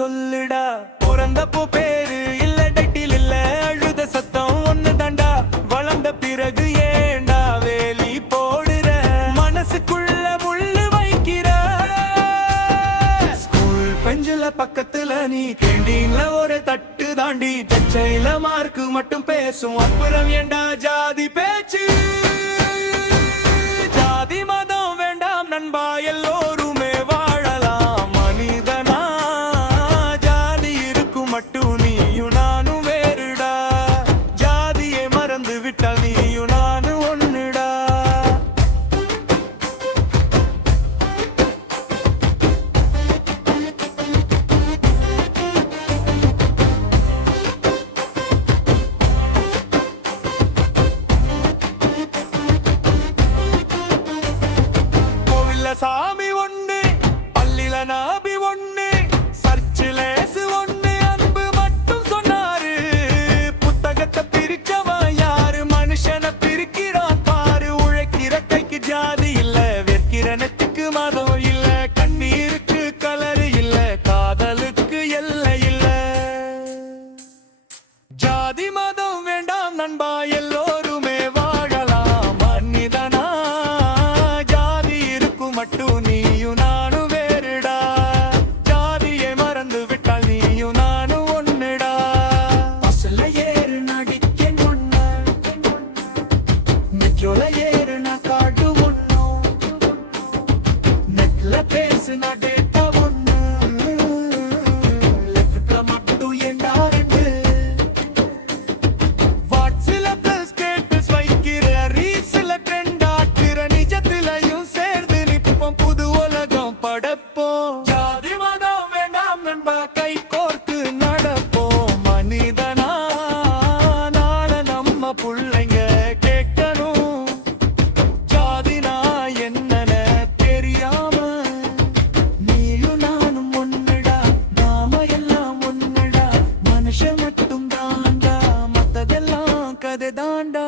சொல்லுடா. பிறந்தப்போ பேரு இல்ல, டைட்டில் இல்ல, அழுத சத்தம் ஒண்ணு தாண்டா. வளர்ந்த பிறகு ஏண்டா வேலி போடுற, மனசுக்குள்ள முள்ளு வைக்கிற. ஸ்கூல் பெஞ்சில பக்கத்துல நீ, கேண்டீன்ல ஒரு தட்டு தாண்டி, பச்சையில மார்க்கு மட்டும் பேசும். அப்புறம் ஏண்டா ஜாதி பேச்சு? ஜாதி மதம் வேண்டாம் நண்பா, எல்லோருமே வாழலாம் மனிதனா. ஜாதி இருக்கும் மட்டும் நீயும் நானும் வேறுடா. ஜாதியை மறந்து விட்டால் நீயும் நானும் ஒண்ணுடா. சாமி ஒண்ணு, பள்ளில நாபி ஒண்ணு, சர்ச்சிலேசு ஒண்ணு, அன்பு மட்டும் சொன்னாரு. புத்தகத்தை பிரிச்சவன் யாரு, மனுஷனை பிரிக்கிறான் பாரு. உழைக்கிற கைக்கு ஜாதி இல்ல, வெற்கிற நெத்துக்கு மதம் இல்ல, கண்ணீருக்கு கலரு இல்ல, காதலுக்கு எல்லை இல்ல. ஜாதி மதம் வேண்டாம் நண்பா, எல்லோருமே வாழலாம் மனிதனா. மட்டும் நீயும் நானும் வேறுடா. ஜாதியை மறந்து விட்டால் நீயும் நானும் ஒண்ணுடா. பஸ்ல ஏறு நடிக்க ஒண்ணு, மெட்ரோல ஏறு நான் காடு ஒண்ணு, நெட்ல பேசு நான் டேட்டா ஒண்ணு, லெஃப்ட்ல மட்டும் ஏண்டா ரெண்டு. வாட்ஸ்ல பிளஸ் ஸ்டேட்டஸ் வைக்கிற, ரீல்ஸ்ல ட்ரெண்ட் ஆக்குற, நிஜத்திலையும் புது உலகம் படைப்போம். ஜாதி மதம் வேண்டாம் நண்பா, கை கோர்த்து நடப்போம் மனிதனா. நாள நம்ம புள்ளைங்க கேட்கணும், ஜாதினா என்னன்னு தெரியாம. நீயும் நானும் ஒண்ணுடா, நாம எல்லாம் ஒண்ணுடா. மனுஷன் மட்டும் தாண்டா, மத்ததெல்லாம் கதை தாண்டா.